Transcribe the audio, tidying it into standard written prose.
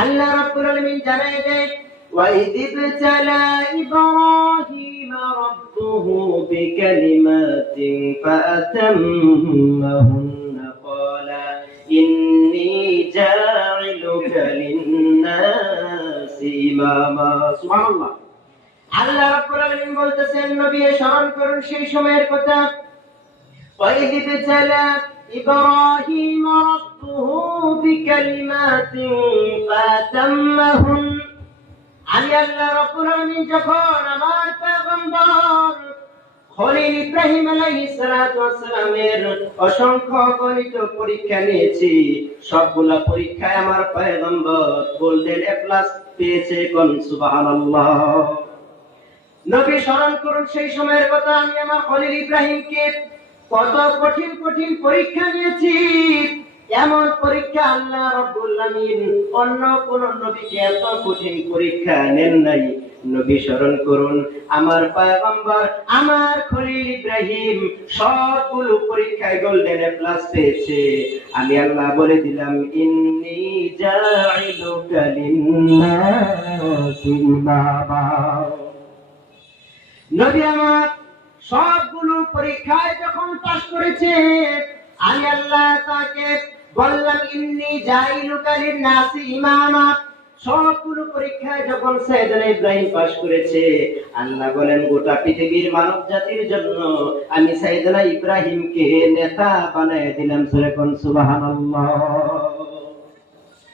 আল্লাহ রাব্বুল আলামিন জানায় দেন وَإِذِ ابْتَلَى إِبْرَاهِيمَ رَبُّهُ بِكَلِمَاتٍ فَأَتَمَّهُنَّ قَالَ إِنِّي جَاعِلُكَ لِلنَّاسِ إِمَامًا সুবহানাল্লাহ। আল্লাহ রাব্বুল আলামিন বলতেছেন, নবী স্মরণ করুন সেই সময়ের কথা। وَإِذِ ابْتَلَى إِبْرَاهِيمَ رَبُّهُ بِكَلِمَاتٍ فَأَتَمَّهُنَّ। আমি আল্লাহ রাব্বুল আলামিন যখন আমার পয়গম্বর খলিল ইব্রাহিম আলাইহিস সালাতু ওয়াস সালামের অসংখ্য গণিত পরীক্ষা নিয়েছি, সবগুলা পরীক্ষায় আমার পয়গম্বর গোল্ডেন এ প্লাস পেয়েছে। কোন সুবহানাল্লাহ। নবী স্মরণ করুন সেই সময়ের কথা। আমি আমার খলিল ইব্রাহিমকে কত কঠিন কঠিন পরীক্ষা নিয়েছি, এমন পরীক্ষা আল্লাহ রাব্বুল আলামিন অন্য কোন নবীকে এত কঠিন পরীক্ষা নেন নাই। নবী স্মরণ করুন আমার পয়গম্বর আমার খলিল ইব্রাহিম সবগুলো পরীক্ষায় গোল্ডেন এ প্লাস পেয়েছে। আমি আল্লাহ বলে দিলাম ইন্নী জাইলুকা লিন্নাসি ইমামা। নবী আমার সবগুলো পরীক্ষায় যখন পাস করেছে, আমি আল্লাহ তাকে বললাম ইন্নী জাইলুকা লিন্নাসি ইমামা। সবগুলো পরীক্ষায় যখন সাইয়েদনা ইব্রাহিম পাস করেছে, আল্লাহ বলেন গোটা পৃথিবীর মানব জাতির জন্য আমি সাইয়েদনা ইব্রাহিমকে নেতা বানায় দিলাম। সুবহানাল্লাহ।